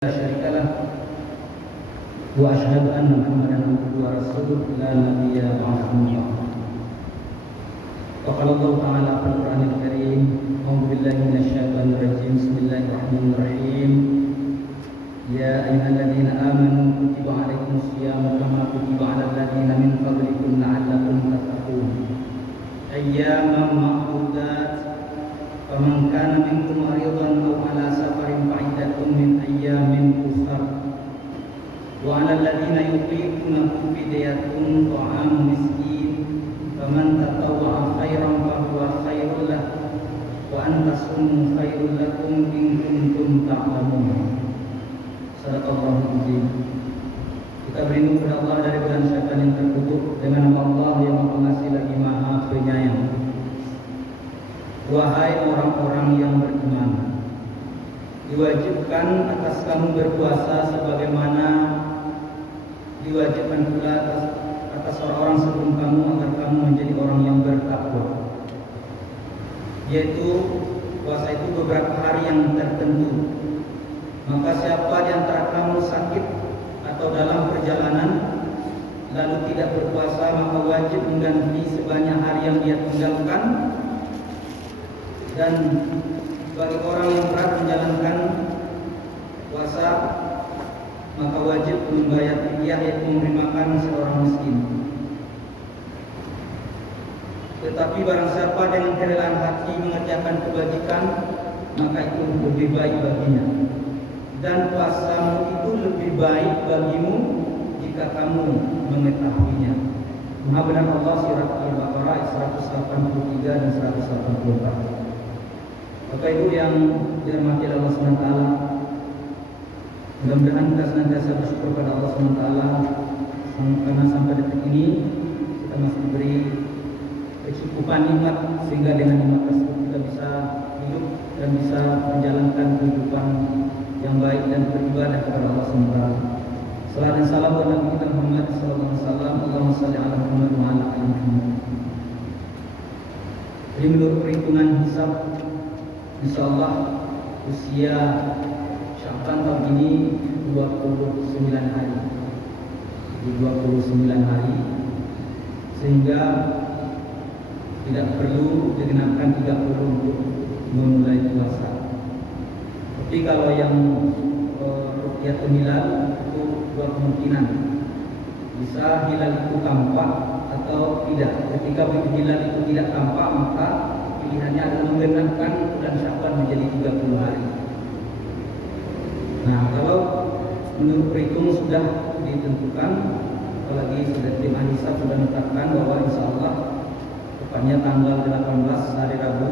لا شريك له وأشهد أن محمدا عبده ورسوله لا نبي بعده وقال الله تعالى في القرآن الكريم أعوذ بالله من الشيطان الرجيم بسم الله الرحمن الرحيم يا أيها الذين آمنوا كتب عليكم الصيام كما كتب على الذين من قبلكم لعلكم تتقون أياما معدودات فمن كان منكم مريضا أو على سفر فعدة من أيام أخر وعلى الذين يطيقونه فدية طعام مسكين فمن تطوع خيرا فهو خير له وأن تصوموا خير لكم إن كنتم تعلمون. Sadaqallahul azim. Kita berlindung kepada Allah dari godaan syaitan yang terkutuk dengan nama Allah yang Maha Pengasih lagi Maha Penyayang. Wahai orang-orang yang beriman, diwajibkan atas kamu berpuasa sebagaimana diwajibkan pula atas orang-orang sebelum kamu agar kamu menjadi orang yang bertakwa. Yaitu puasa itu beberapa hari yang tertentu. Maka siapa di antara kamu sakit atau dalam perjalanan lalu tidak berpuasa, maka wajib mengganti sebanyak hari yang dia tinggalkan. Dan bagi orang yang berat menjalankan puasa, maka wajib membayar fidyah, yaitu memberi makan seorang miskin. Tetapi barang siapa dengan kerelaan hati mengerjakan kebajikan, maka itu lebih baik baginya. Dan puasamu itu lebih baik bagimu jika kamu mengetahuinya. Maha benar Allah, surat Al-Baqarah 183 dan 184. Bapak Ibu yang dirahmati Allah SWT, mudah-mudahan kita senantiasa bersyukur pada Allah SWT karena sampai detik ini kita masih diberi kecukupan nikmat, sehingga dengan nikmat tersebut kita bisa hidup dan bisa menjalankan kehidupan yang baik dan beribadah kepada Allah SWT. Salam dan salam kepada Nabi kita Muhammad SAW. Allahumma salli ala Muhammad wa ala ali Muhammad. Jadi menurut perhitungan hisab, insyaallah usia Sya'ban tahun ini 29 hari. Di 29 hari, sehingga tidak perlu digenapkan 30 untuk memulai puasa. Tapi kalau yang ru'yatul hilal itu dua kemungkinan. Bisa hilal itu tampak atau tidak. Ketika hilal itu tidak tampak, maka pilihannya adalah menggenapkan bulan Sya'ban menjadi 30 hari. Nah, kalau menurut perhitung sudah ditentukan, apalagi sudah tim hisab sudah menetapkan bahwa insyaallah tepatnya tanggal 18 hari Rabu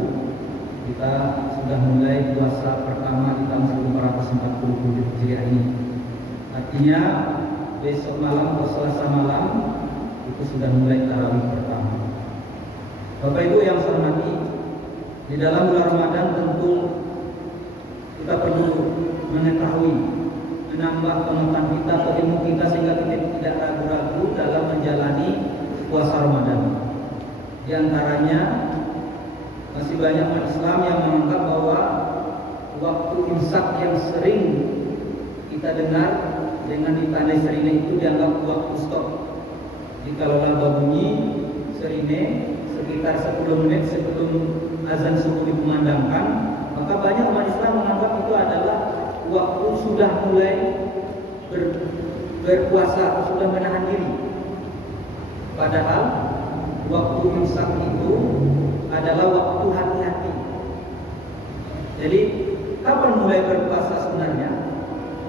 kita sudah mulai puasa pertama di tahun 1440 Hijriah ini. Artinya besok malam atau Selasa malam itu sudah mulai tarawih pertama. Bapak Ibu yang saya hormati, di dalam bulan Ramadan tentu kita perlu mengetahui, menambah pengetahuan kita atau ilmu kita sehingga kita tidak ragu-ragu dalam menjalani puasa Ramadan. Di antaranya masih banyak umat Islam yang menganggap bahwa waktu imsak yang sering kita dengar dengan ditandai serine itu dianggap waktu stop. Jika laba bunyi serine sekitar 10 menit sebelum azan subuh dikumandangkan, maka banyak umat Islam menganggap itu adalah waktu sudah mulai berpuasa, sudah menahan diri. Padahal waktu imsak itu adalah waktu hati-hati. Jadi kapan mulai berpuasa sebenarnya?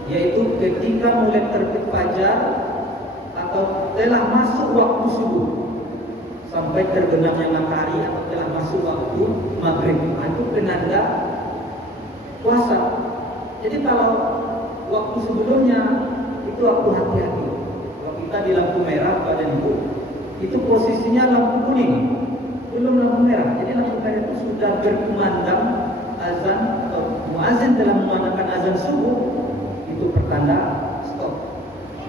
Yaitu ketika mulai terbit fajar atau telah masuk waktu subuh sampai terbenamnya matahari atau telah masuk waktu maghrib, itu penanda puasa. Jadi kalau waktu sebelumnya itu waktu hati-hati. Kalau kita di lampu merah pada itu posisinya lampu kuning, belum lampu merah. Jadi lampu merah itu sudah berkumandang azan atau muazin telah memandangkan azan subuh, itu pertanda stop.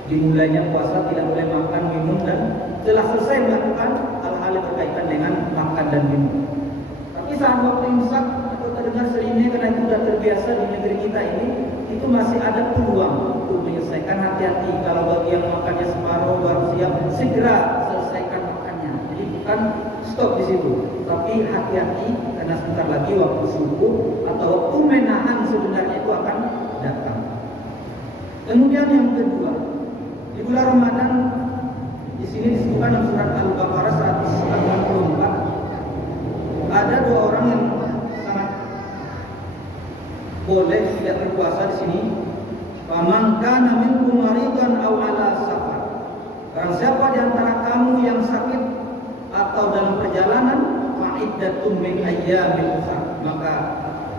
Dimulainya puasa, tidak boleh makan, minum, dan telah selesai melakukan hal-hal yang berkaitan dengan makan dan minum. Tapi saat waktu imsak atau terdengar serine, karena itu sudah terbiasa di negeri kita ini, itu masih ada peluang untuk menyelesaikan. Hati-hati kalau bagi yang makannya separuh baru siap, segera selesaikan makannya. Jadi bukan stop di situ, tapi hati-hati karena sebentar lagi waktu subuh atau waktu menahan sebenarnya itu akan datang. Kemudian yang kedua, di bulan Ramadan di sini disebutkan dalam surat Al-Baqarah 184 ada dua orang yang sangat boleh tidak berpuasa di sini. Faman kana minkum maridan aw ala safar. Barang siapa di antara kamu yang sakit atau dalam perjalanan, fa'iddatun min ayyamin ukhra, maka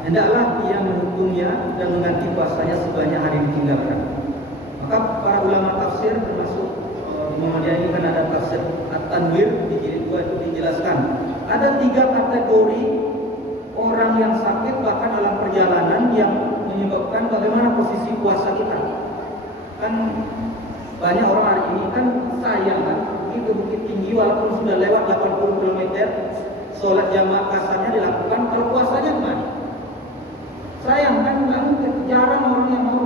hendaklah dia menghitungnya dan mengganti puasanya sebanyak hari ditinggalkan. Maka para ulama tafsir termasuk Muhammadiyah ini kan ada tafsir At-Tanwir di jilid 2 itu dijelaskan ada 3 kategori orang yang sakit bahkan dalam perjalanan yang menyebabkan bagaimana posisi puasa kita. Kan banyak orang hari ini kan sayang kan begitu bukit tinggi walaupun sudah lewat 80 km sholat jamaah kasarnya dilakukan, kalau puasanya kemana? Sayang kan jarang orang yang mau.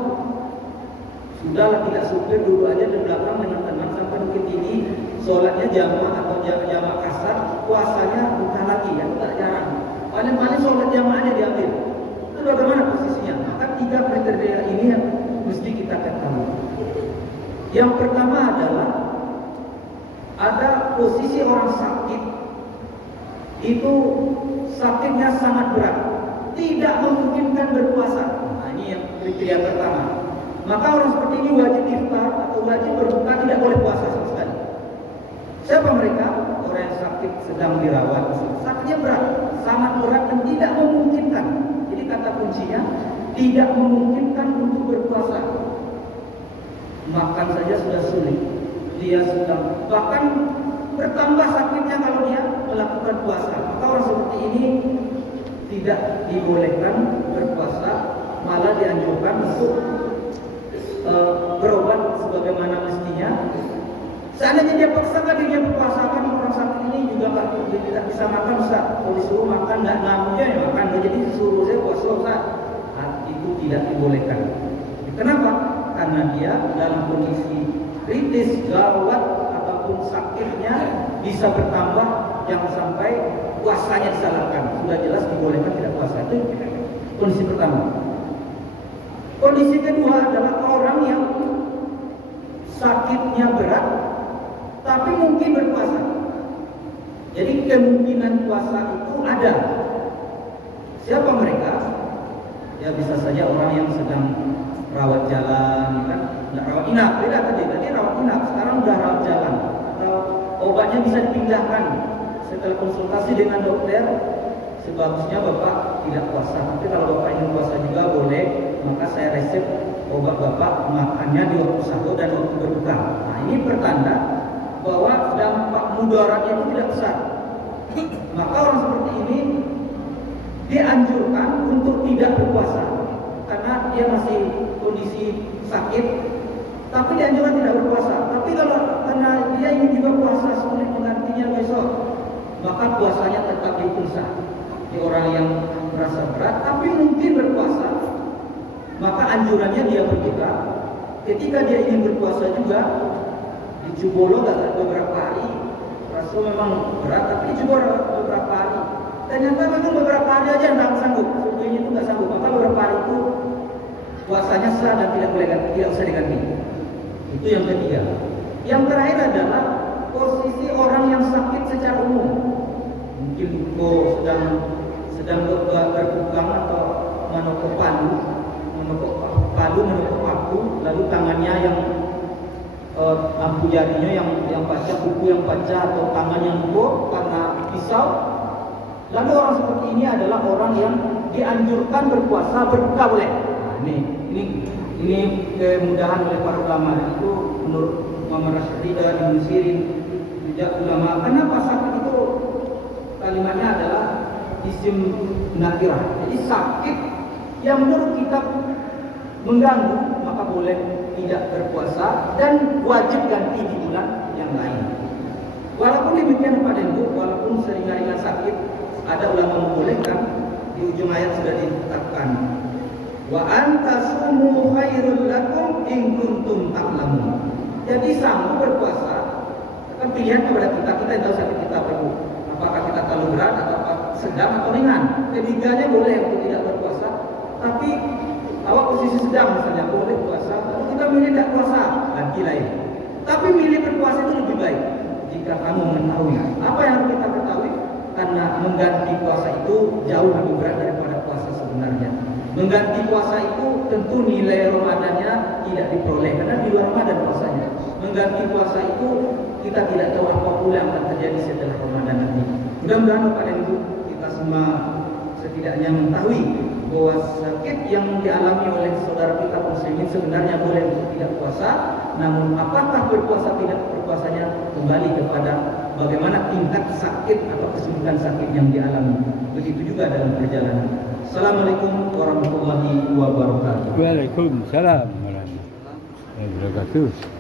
Sudahlah tidak supir duduk aja di belakang dengan tenang sampai bukit tinggi sholatnya jamaah atau jamaah kasar, puasanya bukan lagi ya, tak jarang. Paling-paling sholat jamaahnya diambil. Itu bagaimana posisinya? Maka 3 kriteria ini yang mesti kita ketahui. Yang pertama adalah ada posisi orang sakit itu sakitnya sangat berat, tidak memungkinkan berpuasa. Nah, ini yang kriteria pertama. Maka orang seperti ini wajib iftar atau wajib berbuka, tidak boleh puasa sama sekali. Siapa mereka? Orang yang sakit sedang dirawat, sakitnya berat, sangat berat dan tidak memungkinkan. Jadi kata kuncinya tidak memungkinkan untuk berpuasa. Makan saja sudah sulit, dia sedang bahkan bertambah sakitnya kalau dia melakukan puasa. Maka orang seperti ini tidak dibolehkan berpuasa, malah dianjurkan untuk berobat sebagaimana mestinya. Seandainya dia paksakan dirinya berpuasa, kan orang sakit ini juga tidak bisa makan, Ustaz. Kalau disuruh makan tidak namanya ya makan, jadi disuruh saya puasa, Ustaz. Nah, itu tidak dibolehkan. Kenapa? Karena dia dalam kondisi kritis, gawat ataupun sakitnya bisa bertambah yang sampai puasanya disalahkan. Sudah jelas dibolehkan tidak puasa. Itu kondisi pertama. Kondisi kedua adalah orang yang sakitnya berat tapi mungkin berpuasa. Jadi kemungkinan puasa itu ada. Siapa mereka? Ya bisa saja orang yang sedang rawat jalan, kan? Nggak rawat inap, beda tadi rawat inap, sekarang udah rawat jalan. Atau obatnya bisa dipindahkan. Setelah konsultasi dengan dokter, sebagusnya Bapak tidak puasa. Tapi kalau Bapak ingin puasa juga boleh, maka saya resep obat Bapak makannya di waktu sahur dan waktu berbuka. Nah, ini pertanda bahwa dampak mudaratnya itu tidak besar. Maka orang seperti ini dianjurkan untuk tidak berpuasa karena dia masih kondisi sakit, tapi dianjurkan tidak berpuasa. Tapi kalau karena dia ingin juga puasa sulit menggantinya besok, maka puasanya tetap dihitung sah. Di orang yang merasa berat tapi mungkin berpuasa, maka anjurannya dia berbuka. Ketika dia ingin berpuasa juga dicubolo beberapa hari. Rasul memang berat tapi dicubolo beberapa hari. Ternyata memang beberapa hari aja nggak sanggup. Sebetulnya itu nggak sanggup. Maka beberapa hari itu puasanya sah dan tidak usah diganti. Itu yang ketiga. Yang terakhir adalah posisi orang yang sakit secara umum. Mungkin sedang berpegang atau menokok palu, lalu tangannya yang lampu jarinya yang baca, buku yang baca atau tangan yang lumpuh karena pisau. Lalu orang seperti ini adalah orang yang dianjurkan berpuasa, berbuka boleh. Nah, ini kemudahan oleh para ulama. Itu menurut Muhammad Rasyid Ibn Sirin, juga ulama. Kenapa sakit itu kalimatnya adalah isim nakirah. Jadi sakit yang menurut kita mengganggu, maka boleh tidak berpuasa dan wajib ganti di bulan yang lain. Walaupun demikian Pak Dendu, walaupun sering-sering sakit, ada ulama membolehkan, di ujung ayat sudah ditetapkan Wa antasumu khairul lakum in kuntum ta'lamun. Jadi sanggup berpuasa kan pilihan kepada kita yang tahu sakit kita perlu. Apakah kita terlalu berat atau sedang atau ringan. Ketiganya boleh untuk tidak berpuasa. Tapi awak posisi sedang misalnya boleh puasa, lalu kita milih tidak puasa, ganti lain. Tapi milih berpuasa itu lebih baik jika kamu mengetahui. Apa yang harus kita ketahui? Karena mengganti puasa itu jauh lebih berat daripada puasa sebenarnya. Mengganti puasa itu tentu nilai Ramadannya tidak diperoleh karena di luar Ramadan puasanya. Mengganti puasa itu kita tidak tahu apa pula yang akan terjadi setelah Ramadan nanti. Mudah-mudahan Bapak dan Ibu kita semua setidaknya mengetahui bahwa sakit yang dialami oleh saudara kita muslimin sebenarnya boleh untuk tidak puasa, namun apakah berpuasa tidak berpuasanya kembali kepada bagaimana tingkat sakit atau kesembuhan sakit yang dialami. Begitu juga dalam perjalanan. Assalamualaikum warahmatullahi wabarakatuh. Waalaikumsalam warahmatullahi wabarakatuh.